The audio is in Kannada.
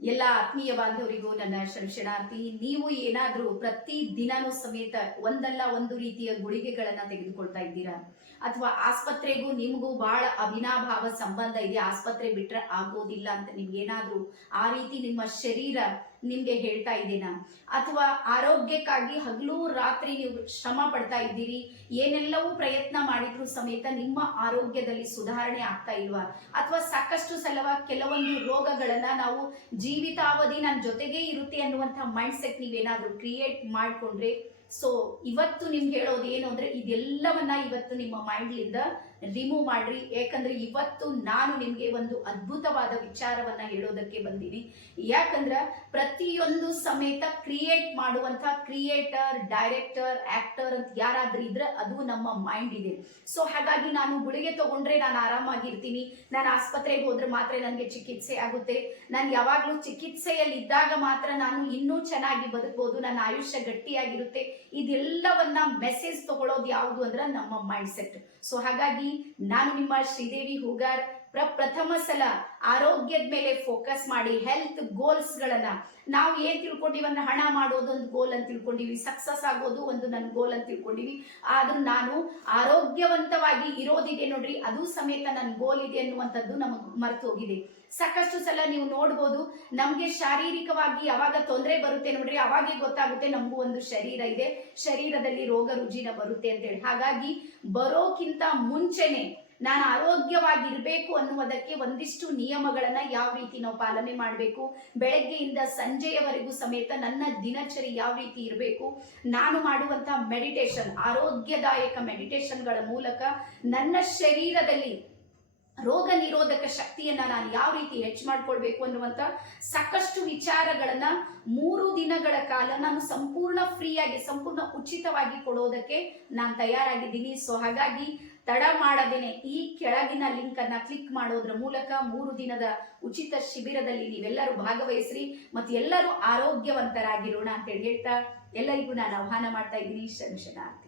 ಎಲ್ಲ ಆತ್ಮೀಯ ಬಾಂಧವರಿಗೂ ನನ್ನ ಶರಣಾರ್ಥಿ, ನೀವು ಏನಾದರೂ ಪ್ರತಿ ದಿನಾನೂ ಸಮೇತ ಒಂದಲ್ಲ ಒಂದು ರೀತಿಯ ಗುಳಿಗೆಗಳನ್ನ ತೆಗೆದುಕೊಳ್ತಾ ಇದ್ದೀರಾ? ಅಥವಾ ಆಸ್ಪತ್ರೆಗೂ ನಿಮಗೂ ಬಹಳ ಅವಿನಾಭಾವ ಸಂಬಂಧ ಇದೆ, ಆಸ್ಪತ್ರೆ ಬಿಟ್ರೆ ಆಗೋದಿಲ್ಲ ಅಂತ ನಿಮ್ಗೆ ಏನಾದರೂ ಆ ರೀತಿ ನಿಮ್ಮ ಶರೀರ ನಿಮ್ಗೆ ಹೇಳ್ತಾ ಇದ್ದೀನ? ಅಥವಾ ಆರೋಗ್ಯಕ್ಕಾಗಿ ಹಗಲು ರಾತ್ರಿ ನೀವು ಶ್ರಮ ಪಡ್ತಾ ಇದ್ದೀರಿ? ಏನೆಲ್ಲವೂ ಪ್ರಯತ್ನ ಮಾಡಿದ್ರು ಸಮೇತ ನಿಮ್ಮ ಆರೋಗ್ಯದಲ್ಲಿ ಸುಧಾರಣೆ ಆಗ್ತಾ ಇಲ್ವಾ? ಅಥವಾ ಸಾಕಷ್ಟು ಸಲವ ಕೆಲವೊಂದು ರೋಗಗಳನ್ನ ನಾವು ಜೀವಿತಾವಧಿ ನನ್ನ ಜೊತೆಗೇ ಇರುತ್ತೆ ಅನ್ನುವಂಥ ಮೈಂಡ್ ಸೆಟ್ ನೀವೇನಾದ್ರೂ ಕ್ರಿಯೇಟ್ ಮಾಡಿಕೊಂಡ್ರೆ ಸೊ ಇವತ್ತು ನಿಮ್ಗೆ ಹೇಳೋದು ಏನು ಅಂದ್ರೆ ಇದೆಲ್ಲವನ್ನ ಇವತ್ತು ನಿಮ್ಮ ಮೈಂಡ್ಲಿಂದ ರಿಮೂವ್ ಮಾಡ್ರಿ. ಯಾಕಂದ್ರೆ ಇವತ್ತು ನಾನು ನಿಮಗೆ ಒಂದು ಅದ್ಭುತವಾದ ವಿಚಾರವನ್ನ ಹೇಳೋದಕ್ಕೆ ಬಂದೀನಿ. ಯಾಕಂದ್ರೆ ಪ್ರತಿಯೊಂದು ಸಮೇತ ಕ್ರಿಯೇಟ್ ಮಾಡುವಂತ ಕ್ರಿಯೇಟರ್ ಡೈರೆಕ್ಟರ್ ಆಕ್ಟರ್ ಅಂತ ಯಾರಾದ್ರೂ ಇದ್ರೆ ಅದು ನಮ್ಮ ಮೈಂಡ್ ಇದೆ. ಸೊ ಹಾಗಾಗಿ ನಾನು ಗುಳಿಗೆ ತಗೊಂಡ್ರೆ ನಾನು ಆರಾಮಾಗಿರ್ತೀನಿ. ನಾನು ಆಸ್ಪತ್ರೆಗೆ ಹೋದ್ರೆ ಮಾತ್ರ ನನಗೆ ಚಿಕಿತ್ಸೆ ಆಗುತ್ತೆ. ನಾನು ಯಾವಾಗಲೂ ಚಿಕಿತ್ಸೆಯಲ್ಲಿ ಇದ್ದಾಗ ಮಾತ್ರ ನಾನು ಇನ್ನೂ ಚೆನ್ನಾಗಿ ಬದುಕಬಹುದು ನನ್ನ ಆಯುಷ್ಯ ಗಟ್ಟಿಯಾಗಿರುತ್ತೆ. ಇದೆಲ್ಲವನ್ನ ಮೆಸೇಜ್ ತಗೊಳ್ಳೋದು ಯಾವುದು ಅಂದ್ರೆ ನಮ್ಮ ಮೈಂಡ್ ಸೆಟ್ ಸೊ ಹಾಗಾಗಿ ನಾನು ನಿಮ್ಮ ಶ್ರೀದೇವಿ ಹೂಗಾರ್ ಪ್ರ ಪ್ರಥಮ ಸಲ ಆರೋಗ್ಯದ ಮೇಲೆ ಫೋಕಸ್ ಮಾಡಿ ಹೆಲ್ತ್ ಗೋಲ್ಸ್ ಗಳನ್ನ. ನಾವು ಏನ್ ತಿಳ್ಕೊಂಡಿವಿ? ಅಂದ್ರೆ ಹಣ ಮಾಡೋದು ಒಂದು ಗೋಲ್ ಅಂತ ತಿಳ್ಕೊಂಡಿವಿ. ಸಕ್ಸಸ್ ಆಗೋದು ಒಂದು ನನ್ನ ಗೋಲ್ ಅಂತ ತಿಳ್ಕೊಂಡಿವಿ. ಆದ್ರೂ ನಾನು ಆರೋಗ್ಯವಂತವಾಗಿ ಇರೋದಿದೆ ನೋಡ್ರಿ. ಅದು ಸಮೇತ ನನ್ನ ಗೋಲ್ ಇದೆ ಅನ್ನುವಂಥದ್ದು ನಮಗ್ ಮರೆತು ಹೋಗಿದೆ. ಸಾಕಷ್ಟು ಸಲ ನೀವು ನೋಡ್ಬೋದು, ನಮ್ಗೆ ಶಾರೀರಿಕವಾಗಿ ಯಾವಾಗ ತೊಂದರೆ ಬರುತ್ತೆ ನೋಡ್ರಿ, ಅವಾಗೆ ಗೊತ್ತಾಗುತ್ತೆ ನಮಗೂ ಒಂದು ಶರೀರ ಇದೆ. ಶರೀರದಲ್ಲಿ ರೋಗ ರುಜಿನ ಬರುತ್ತೆ ಅಂತೇಳಿ ಹಾಗಾಗಿ ಬರೋಕ್ಕಿಂತ ಮುಂಚೆನೆ ನಾನು ಆರೋಗ್ಯವಾಗಿರಬೇಕು ಅನ್ನುವುದಕ್ಕೆ ಒಂದಿಷ್ಟು ನಿಯಮಗಳನ್ನು ಯಾವ ರೀತಿ ನಾವು ಪಾಲನೆ ಮಾಡಬೇಕು? ಬೆಳಗ್ಗೆಯಿಂದ ಸಂಜೆಯವರೆಗೂ ಸಮೇತ ನನ್ನ ದಿನಚರಿ ಯಾವ ರೀತಿ ಇರಬೇಕು? ನಾನು ಮಾಡುವಂತ ಮೆಡಿಟೇಷನ್ ಆರೋಗ್ಯದಾಯಕ ಮೆಡಿಟೇಷನ್ಗಳ ಮೂಲಕ ನನ್ನ ಶರೀರದಲ್ಲಿ ರೋಗ ನಿರೋಧಕ ಶಕ್ತಿಯನ್ನ ನಾನು ಯಾವ ರೀತಿ ಹೆಚ್ಚು ಮಾಡ್ಕೊಳ್ಬೇಕು ಅನ್ನುವಂತ ಸಾಕಷ್ಟು ವಿಚಾರಗಳನ್ನ ಮೂರು ದಿನಗಳ ಕಾಲ ನಾನು ಸಂಪೂರ್ಣ ಫ್ರೀಯಾಗಿ, ಸಂಪೂರ್ಣ ಉಚಿತವಾಗಿ ಕೊಡೋದಕ್ಕೆ ನಾನು ತಯಾರಾಗಿದ್ದೀನಿ. ಸೊ ಹಾಗಾಗಿ ತಡ ಮಾಡದೇನೆ. ಈ ಕೆಳಗಿನ ಲಿಂಕ್ ಅನ್ನ ಕ್ಲಿಕ್ ಮಾಡೋದ್ರ ಮೂಲಕ ಮೂರು ದಿನದ ಉಚಿತ ಶಿಬಿರದಲ್ಲಿ ನೀವೆಲ್ಲರೂ ಭಾಗವಹಿಸ್ರಿ. ಮತ್ತು ಎಲ್ಲರೂ ಆರೋಗ್ಯವಂತರಾಗಿರೋಣ ಅಂತ ಹೇಳಿ ಹೇಳ್ತಾ ಎಲ್ಲರಿಗೂ ನಾನು ಆಹ್ವಾನ ಮಾಡ್ತಾ ಇದ್ದೀನಿ. ಶರಣಾರ್ಥಿ.